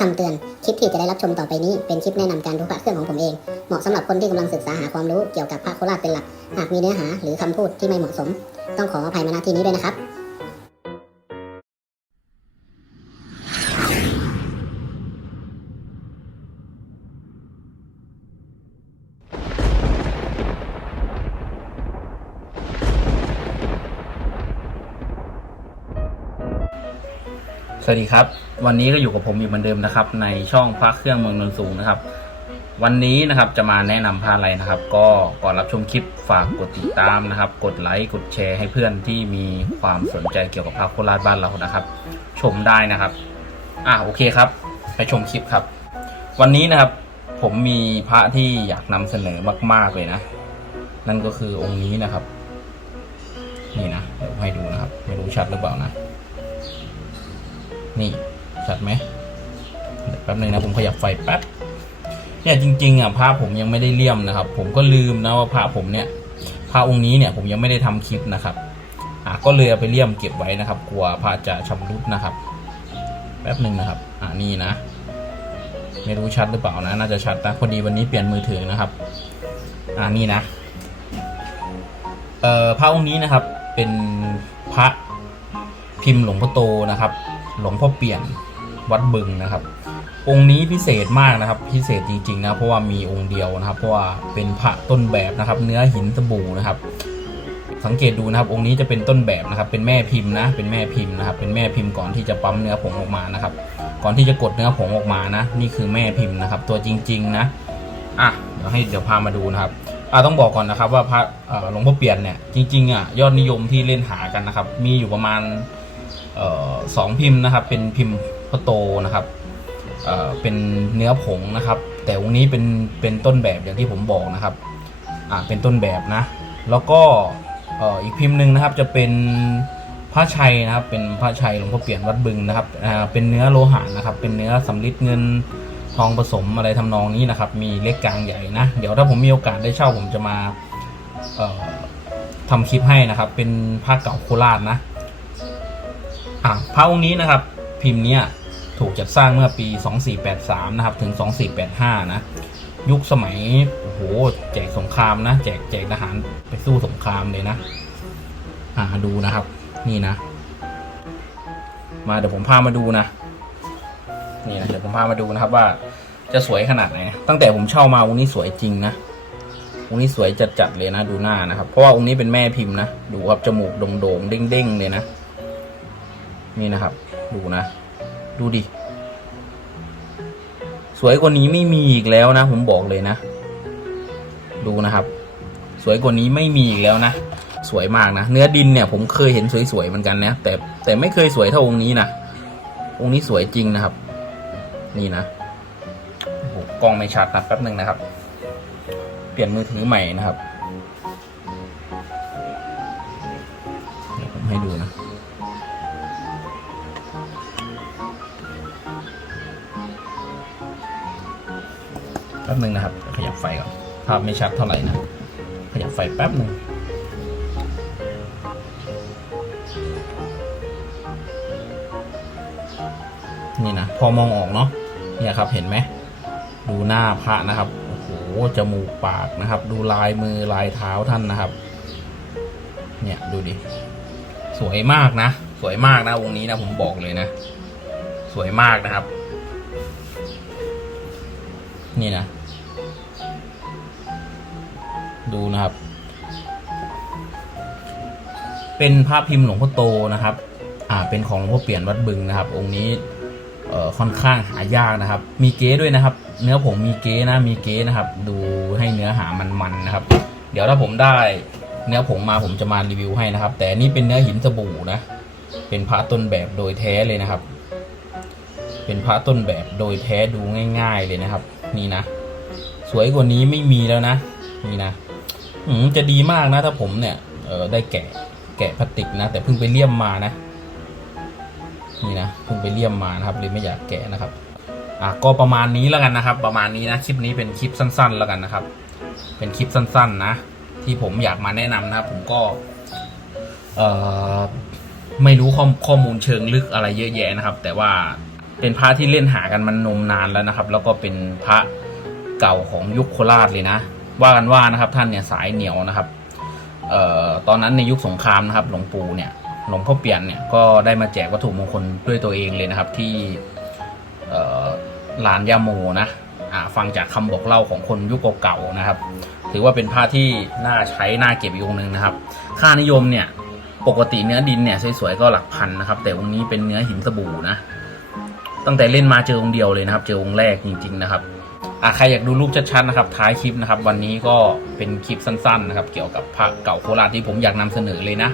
คำเตือน คลิปที่จะได้รับชมต่อไปนี้ เป็นคลิปแนะนำการดูพระเครื่องของผมเอง เหมาะสำหรับคนที่กำลังศึกษาหาความรู้เกี่ยวกับพระโคราชเป็นหลัก หากมีเนื้อหาหรือคำพูดที่ไม่เหมาะสม ต้องขออภัยมาณที่นี้ด้วยนะครับ สวัสดีครับ วันนี้ก็อยู่กับผมอีกเหมือนเดิมนะครับ ในช่องพระเครื่องเมืองนนท์สูงนะครับ วันนี้นะครับจะมาแนะนำผ้าอะไรนะครับ ก็ก่อนรับชมคลิปฝากกดติดตามนะครับ กดไลค์กดแชร์ให้เพื่อนที่มีความสนใจเกี่ยวกับพระโคราชบ้านเรานะครับ ชมได้นะครับอะโอเคครับ ไปชมคลิปครับ วันนี้นะครับผมมีพระที่อยากนำเสนอมาก ๆเลยนะ นั่นก็คือองค์นี้นะครับ นี่นะเดี๋ยวให้ดูนะครับ ไม่รู้ชัดหรือเปล่านะ นี่ ชัดไหมแป๊บนึงนะผมขยับไฟแป๊บเนี่ยจริงๆอะพระผมยังไม่ได้เลี่ยมนะครับ ผมก็ลืมนะว่าพระผมเนี่ยพระองค์นี้เนี่ยผมยังไม่ได้ทำคลิปนะครับอะก็เลยเอาไปเลี่ยมเก็บไว้นะครับ กลัวพระจะชำรุดนะครับ แป๊บหนึ่งนะครับ อ่านี่นะ ไม่รู้ชัดหรือเปล่านะ น่าจะชัดนะพอดีวันนี้เปลี่ยนมือถือนะครับ อ่านี่นะเอ่อพระองค์นี้นะครับ เป็นพระพิมพ์หลวงพ่อโตนะครับ หลวงพ่อเปลี่ยน วัดบึงนะครับ องค์นี้พิเศษมากนะครับ พิเศษจริงๆนะเพราะว่ามีองค์เดียวนะครับ เพราะว่าเป็นพระต้นแบบนะครับ เนื้อหินสบู่นะครับ สังเกตดูนะครับ องค์นี้จะเป็นต้นแบบนะครับ เป็นแม่พิมพ์นะ เป็นแม่พิมพ์นะครับ เป็นแม่พิมพ์ก่อนที่จะปั๊มเนื้อผงออกมานะครับ ก่อนที่จะกดเนื้อผงออกมานะ นี่คือแม่พิมพ์นะครับ ตัวจริง ๆ นะอะเดี๋ยวให้เดี๋ยวพามาดูนะครับอะต้องบอกก่อนนะครับว่าพระหลวงพ่อเปลี่ยนเนี่ยจริงๆอะยอดนิยมที่เล่นหากันนะครับ มีอยู่ประมาณสองพิมพ์นะครับ เป็นพิมพ์ พระโตนะครับเเป็นเนื้อผงนะครับ แต่องค์นี้เป็นเป็นต้นแบบอย่างที่ผมบอกนะครับอ่าเป็นต้นแบบนะ แล้วก็อีกพิมพ์หนึ่งนะครับจะเป็นพระชัยนะครับ เป็นพระชัยหลวงพ่อเปลี่ยนวัดบึงนะครับอ่าเป็นเนื้อโลหะนะครับ เป็นเนื้อสำริดเงินทองผสมอะไรทำนองนี้นะครับ มีเล็กกลางใหญ่นะ เดี๋ยวถ้าผมมีโอกาสได้เช่าผมจะมาเอ่อทำคลิปให้นะครับ เป็นพระเก่าโคราชนะอะพระองค์นี้นะครับ พิมพ์เนี้ย ถูกจัดสร้างเมื่อปี 2483 นะครับ ถึง 2485 นะ ยุคสมัย โอ้โห แจกสงครามนะ แจกแจกทหารไปสู้สงครามเลยนะ อ่าดูนะครับ นี่นะ มาเดี๋ยวผมพามาดูนะ นี่นะ เดี๋ยวผมพามาดูนะครับว่าจะสวยขนาดไหน ตั้งแต่ผมเช่ามาองค์นี้สวยจริงนะองค์นี้สวยจัดๆเลยนะ ดูหน้านะครับ เพราะว่าองค์นี้เป็นแม่พิมพ์นะ ดูครับจมูกโด่งๆเด้งๆเลยนะ นี่นะครับ ดูนะ ดูดิ สวยกว่านี้ไม่มีอีกแล้วนะ ผมบอกเลยนะ ดูนะครับ สวยกว่านี้ไม่มีอีกแล้วนะ สวยมากนะ เนื้อดินเนี่ย ผมเคยเห็นสวยๆเหมือนกันนะ แต่แต่ไม่เคยสวยเท่าองค์นี้นะ องค์นี้สวยจริงนะครับ นี่นะกล้องไม่ชัดนะแป๊บหนึ่งนะครับ เปลี่ยนมือถือใหม่นะครับ ป๊บหนึ่งนะครับ ขยับไฟก่อน ภาพไม่ชัดเท่าไหร่นะ ขยับไฟแป๊บหนึ่งนี่นะ พอมองออกเนาะ เนี่ยครับ เห็นไหม ดูหน้าพระนะครับ โอ้โห จมูกปากนะครับ ดูลายมือลายเท้าท่านนะครับ เนี่ยดูดิ สวยมากนะ สวยมากนะองค์นี้นะผมบอกเลยนะ สวยมากนะครับ นี่นะ ดูนะครับ เป็นภาพพิมพ์หลวงพ่อโตนะครับ อ่า เป็นของหลวงพ่อเปลี่ยนวัดบึงนะครับ องค์นี้เอ่อค่อนข้างหายากนะครับ มีเก๊ด้วยนะครับ เนื้อผมมีเก๊นะ มีเก๊นะครับ ดูให้เนื้อหามันๆนะครับ เดี๋ยวถ้าผมได้เนื้อผงมาผมจะมารีวิวให้นะครับ แต่นนี่เป็นเนื้อหินสบู่นะ เป็นพระต้นแบบโดยแท้เลยนะครับ เป็นพระต้นแบบโดยแท้ดูง่าย ๆเลยนะครับ นี่นะ สวยกว่านี้ไม่มีแล้วนะ นี่นะ อืมจะดีมากนะถ้าผมเนี่ยเออได้แกะแกะพลาสติกนะ แต่เพิ่งไปเลี่ยมมานะนี่นะเพิ่งไปเลี่ยมมานะครับเลยไม่อยากแกะนะครับ อะก็ประมาณนี้แล้วกันนะครับ ประมาณนี้นะคลิปนี้เป็นคลิปสั้น ๆ แล้วกันนะครับ เป็นคลิปสั้น ๆ นะ ที่ผมอยากมาแนะนำนะครับ ผมก็เอ่อไม่รู้ข้อข้อมูลเชิงลึกอะไรเยอะแยะนะครับ แต่ว่าเป็นพระที่เล่นหากันมันนมนานแล้วนะครับ แล้วก็เป็นพระเก่าของยุคโคราชเลยนะ ว่ากันว่านะครับท่านเนี่ยสายเหนียวนะครับเอ่อตอนนั้นในยุคสงครามนะครับ หลวงปู่เนี่ยหลวงพ่อเปลี่ยนเนี่ยก็ได้มาแจกวัตถุมงคลด้วยตัวเองเลยนะครับ ที่เอ่อลานยาโมนะอ่าฟังจากคำบอกเล่าของคนยุคเก่าๆนะครับ ถือว่าเป็นผ้าที่น่าใช้น่าเก็บอีกองหนึ่งนะครับ ค่านิยมเนี่ยปกติเนื้อดินเนี่ยสวยๆก็หลักพันนะครับ แต่องค์นี้เป็นเนื้อหินสบู่นะ ตั้งแต่เล่นมาเจอองค์เดียวเลยนะครับ เจอองค์แรกจริง ๆ นะครับ อะใครอยากดูรูปชัดๆนะครับท้ายคลิปนะครับ วันนี้ก็เป็นคลิปสั้นๆนะครับ เกี่ยวกับพระเก่าโคราชที่ผมอยากนำเสนอเลยนะ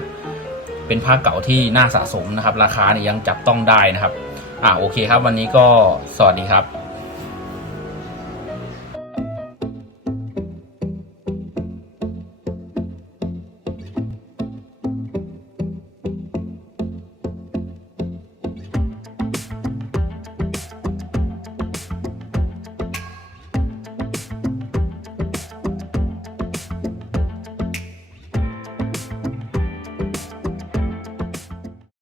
เป็นพระเก่าที่น่าสะสมนะครับ ราคาเนี่ยยังจับต้องได้นะครับ อะโอเคครับ วันนี้ก็สวัสดีครับ